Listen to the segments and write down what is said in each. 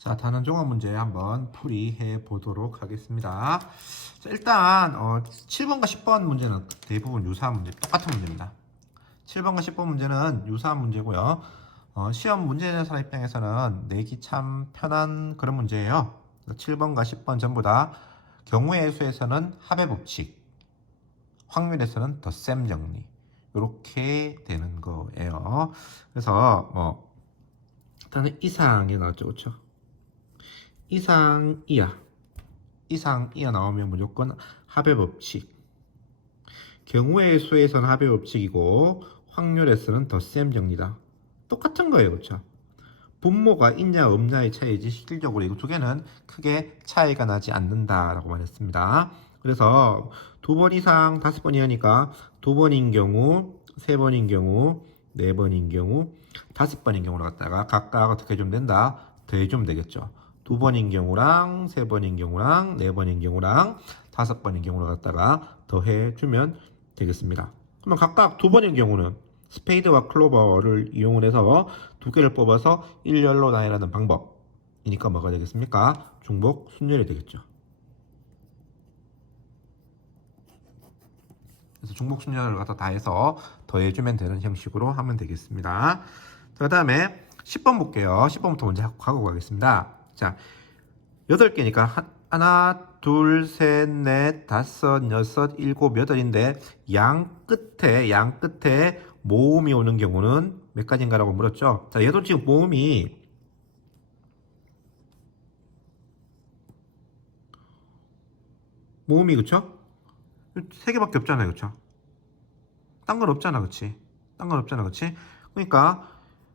자, 단원 종합 문제 한번 풀이해 보도록 하겠습니다. 자, 일단 7번과 10번 문제는 대부분 유사한 문제, 똑같은 문제입니다. 7번과 10번 문제는 유사한 문제고요. 시험 문제 내는 사람 입장에서는 내기 참 편한 그런 문제예요. 7번과 10번 전부 다 경우의 수에서는 합의 법칙, 확률에서는 덧셈 정리 이렇게 되는 거예요. 그래서 일단은 이상이 나왔죠, 그렇죠? 이상 이하 나오면 무조건 합의 법칙. 경우의 수에서는 합의 법칙이고 확률에서는 덧셈 정리다. 똑같은 거예요, 그렇죠? 분모가 있냐 없냐의 차이지 실질적으로 이거 두 개는 크게 차이가 나지 않는다라고 말했습니다. 그래서 2번 이상 5번 이하니까 2번인 경우, 3번인 경우, 4번인 경우, 5번인 경우로 갖다가 각각 어떻게 해주면 된다? 더해주면 되겠죠. 2번인 경우랑 3번인 경우랑 4번인 경우랑 5번인 경우로 갖다가 더해주면 되겠습니다. 그러면 각각 2번인 경우는 스페이드와 클로버를 이용을 해서 두 개를 뽑아서 일렬로 나열하는 방법이니까 뭐가 되겠습니까? 중복 순열이 되겠죠. 그래서 중복 순열을 갖다 다 해서 더해주면 되는 형식으로 하면 되겠습니다. 그 다음에 10번 볼게요. 10번부터 먼저 하고 가겠습니다. 자, 8개니까 하나, 둘, 셋, 넷, 다섯, 여섯, 일곱, 여덟인데 양 끝에 모음이 오는 경우는 몇 가지인가라고 물었죠. 자, 얘도 지금 모음이 그쵸? 3개밖에 없잖아요, 그쵸? 딴 건 없잖아, 그치? 그치? 그러니까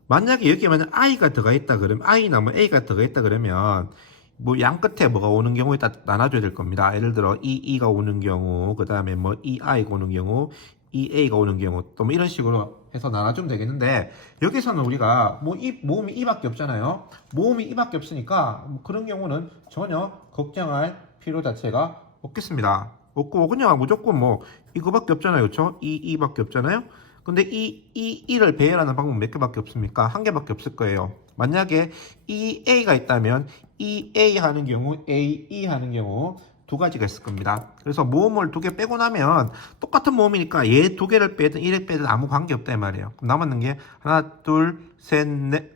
만약에 여기에 만약 i가 들어가 있다 그러면 i나 뭐 a가 들어가 있다 그러면 뭐 양 끝에 뭐가 오는 경우에 딱 나눠줘야 될 겁니다. 예를 들어 e가 오는 경우, 그 다음에 뭐 ei가 오는 경우, ea가 오는 경우, 또 뭐 이런 식으로 해서 나눠주면 되겠는데 여기서는 우리가 뭐 모음이 이밖에 없잖아요. 모음이 이밖에 없으니까 뭐 그런 경우는 전혀 걱정할 필요 자체가 없겠습니다. 없고 그냥 무조건 뭐 이거밖에 없잖아요, 그렇죠? 이밖에 없잖아요. 근데 이를 배열하는 방법 몇 개밖에 없습니까? 한 개밖에 없을 거예요. 만약에 EA가 있다면 EA 하는 경우, AE 하는 경우 두 가지가 있을 겁니다. 그래서 모음을 2개 빼고 나면 똑같은 모음이니까 얘 2개를 빼든 1을 빼든 아무 관계 없다 이 말이에요. 그럼 남았는 게 하나, 둘, 셋, 넷,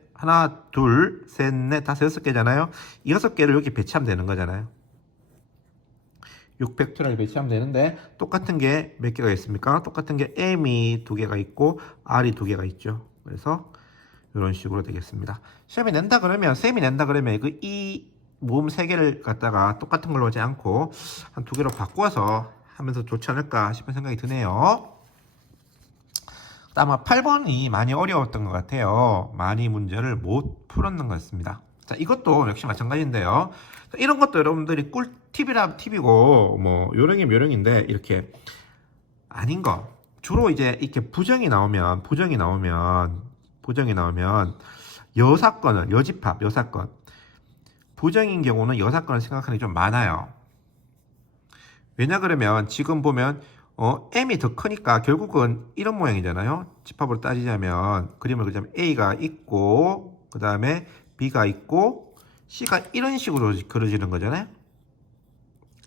다섯, 6개잖아요. 이 6개를 여기 배치하면 되는 거잖아요. 6팩토리얼 배치하면 되는데 똑같은 게 몇 개가 있습니까? 똑같은 게 m이 2개가 있고 r이 2개가 있죠. 그래서 이런 식으로 되겠습니다. 시험이 낸다 그러면 쌤이 낸다 그러면 그 이 모음 3개를 갖다가 똑같은 걸로 하지 않고 한 2개로 바꿔서 하면서 좋지 않을까 싶은 생각이 드네요. 아마 8번이 많이 어려웠던 것 같아요. 많이 문제를 못 풀었는 것 같습니다. 자, 이것도 역시 마찬가지인데요. 이런 것도 여러분들이 꿀팁이라 팁이고 뭐 요령이 묘령인데 이렇게 아닌 거 주로 이제 이렇게 부정이 나오면 여사건은 여집합 여사건 부정인 경우는 여사건을 생각하는 게 좀 많아요. 왜냐 그러면 지금 보면 m이 더 크니까 결국은 이런 모양이잖아요. 집합으로 따지자면 그림을 그리자면 a가 있고 그 다음에 b가 있고 c가 이런 식으로 그려지는 거잖아요.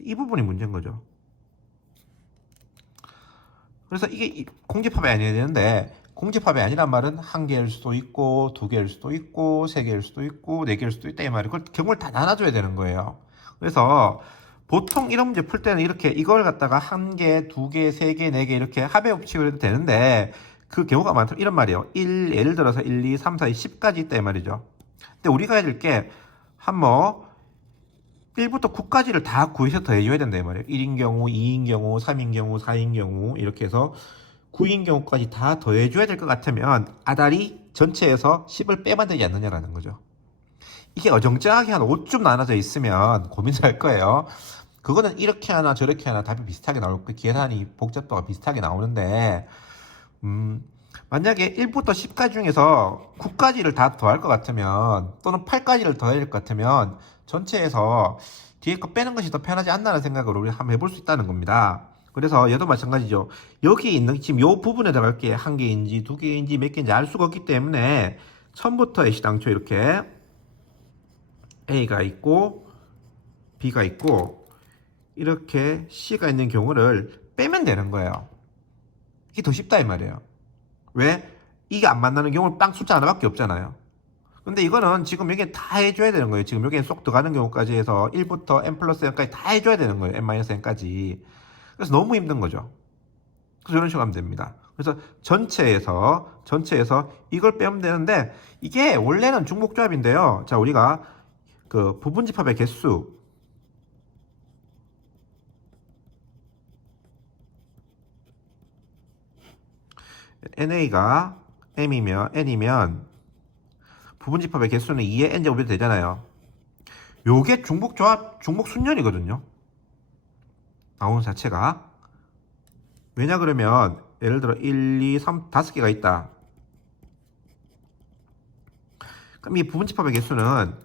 이 부분이 문제인 거죠. 그래서 이게 공집합이 아니어야 되는데 공집합이 아니란 말은 1개일 수도 있고 2개일 수도 있고 3개일 수도 있고 4개일 수도 있다 이 말이에요. 그걸 경우를 다 나눠줘야 되는 거예요. 그래서 보통 이런 문제 풀 때는 이렇게 이걸 갖다가 1개, 2개, 3개, 4개 이렇게 합의 법칙을 해도 되는데 그 경우가 많다면 이런 말이에요. 예를 들어서 1, 2, 3, 4, 10까지 있다 이 말이죠. 근데 우리가 해야 될 게 한 1부터 9까지를 다 구해서 더해줘야 된다 이 말이에요. 1인 경우, 2인 경우, 3인 경우, 4인 경우 이렇게 해서 9인 경우까지 다 더해줘야 될 것 같으면 아다리 전체에서 10을 빼면 되지 않느냐라는 거죠. 이게 어정쩡하게 한 5쯤 나눠져 있으면 고민할 거예요. 그거는 이렇게 하나 저렇게 하나 답이 비슷하게 나올 거예요. 계산이 복잡도가 비슷하게 나오는데 만약에 1부터 10까지 중에서 9까지를 다 더할 것 같으면 또는 8까지를 더해야 될 것 같으면 전체에서 뒤에 거 빼는 것이 더 편하지 않나라는 생각으로 우리 한번 해볼 수 있다는 겁니다. 그래서 얘도 마찬가지죠. 여기 있는 지금 요 부분에 들어갈 게 1개인지 2개인지 몇 개인지 알 수가 없기 때문에 처음부터 애시당초 이렇게 A가 있고 B가 있고 이렇게 C가 있는 경우를 빼면 되는 거예요. 이게 더 쉽다 이 말이에요. 왜? 이게 안 만나는 경우는 빵 숫자 하나밖에 없잖아요. 근데 이거는 지금 여기에 다 해줘야 되는 거예요. 지금 여기에 쏙 들어가는 경우까지 해서 1부터 n 플러스 n까지 다 해줘야 되는 거예요. n 마이너스 n까지. 그래서 너무 힘든 거죠. 그래서 이런 식으로 하면 됩니다. 그래서 전체에서 이걸 빼면 되는데 이게 원래는 중복조합인데요. 자, 우리가 그 부분집합의 개수 NA가 N이면 부분집합의 개수는 2의 N제곱이 되잖아요. 요게 중복순열이거든요. 나오는 자체가. 왜냐 그러면 예를 들어 1, 2, 3, 5개가 있다. 그럼 이 부분집합의 개수는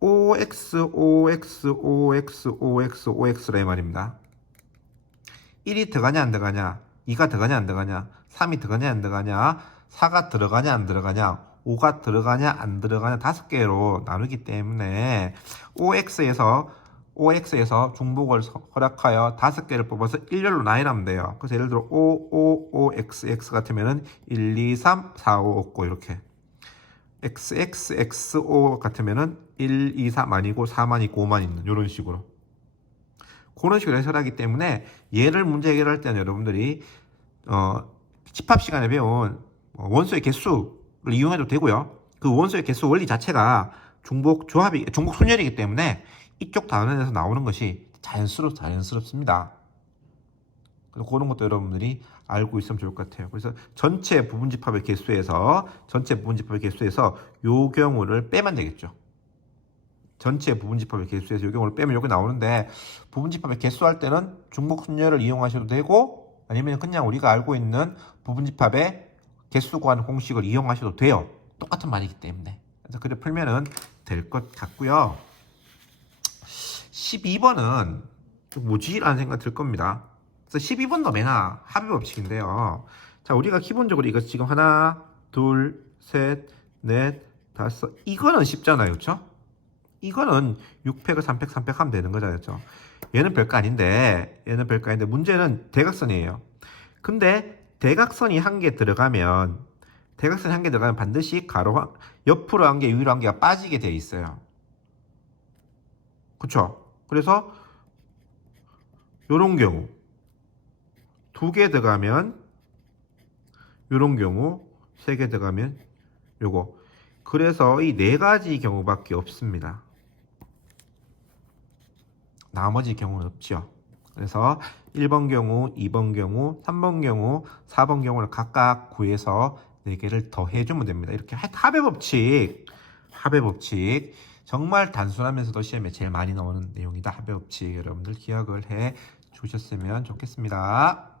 OX, OX, OX, OX, OX라 이 말입니다. 1이 들어가냐 안 들어가냐, 2가 들어가냐 안 들어가냐, 3이 들어가냐 안 들어가냐, 4가 들어가냐 안 들어가냐, 5가 들어가냐 안 들어가냐 5개로 나누기 때문에 OX에서 중복을 허락하여 5개를 뽑아서 일렬로 나열하면 돼요. 그래서 예를 들어 OOOXX 같으면은 1, 2, 3, 4, 5 없고 이렇게 XXXO 같으면은 1, 2, 3 아니고 4만 있고 5만 있는 이런 식으로 그런 식으로 해설하기 때문에 얘를 문제 해결할 때는 여러분들이 집합 시간에 배운 원소의 개수를 이용해도 되고요. 그 원소의 개수 원리 자체가 중복순열이기 때문에 이쪽 단원에서 나오는 것이 자연스럽습니다. 그래서 그런 것도 여러분들이 알고 있으면 좋을 것 같아요. 그래서 전체 부분집합의 개수에서 요 경우를 빼면 되겠죠. 전체 부분집합의 개수에서 요 경우를 빼면 여기 나오는데 부분집합의 개수할 때는 중복순열을 이용하셔도 되고 아니면 그냥 우리가 알고 있는 부분집합의 개수 구하는 공식을 이용하셔도 돼요. 똑같은 말이기 때문에. 그래서 그래 풀면은 될 것 같고요. 12번은 뭐지? 라는 생각 들 겁니다. 그래서 12번도 매나 합의 법칙인데요. 자, 우리가 기본적으로 이거 지금 하나, 둘, 셋, 넷, 다섯 이거는 쉽잖아요. 그렇죠? 이거는 6팩을 3팩, 3팩 하면 되는 거잖아요. 그렇죠? 얘는 별거 아닌데 문제는 대각선이에요. 근데 대각선이 한 개 들어가면 반드시 옆으로 한 개, 위로 한 개가 빠지게 돼 있어요. 그쵸? 그래서 요런 경우 2개 들어가면 요런 경우 3개 들어가면 요거. 그래서 이 4가지 경우밖에 없습니다. 나머지 경우는 없죠. 그래서 1번 경우, 2번 경우, 3번 경우, 4번 경우를 각각 구해서 4개를 더 해주면 됩니다. 이렇게 합의 법칙 정말 단순하면서도 시험에 제일 많이 나오는 내용이다. 합의 법칙 여러분들 기억을 해 주셨으면 좋겠습니다.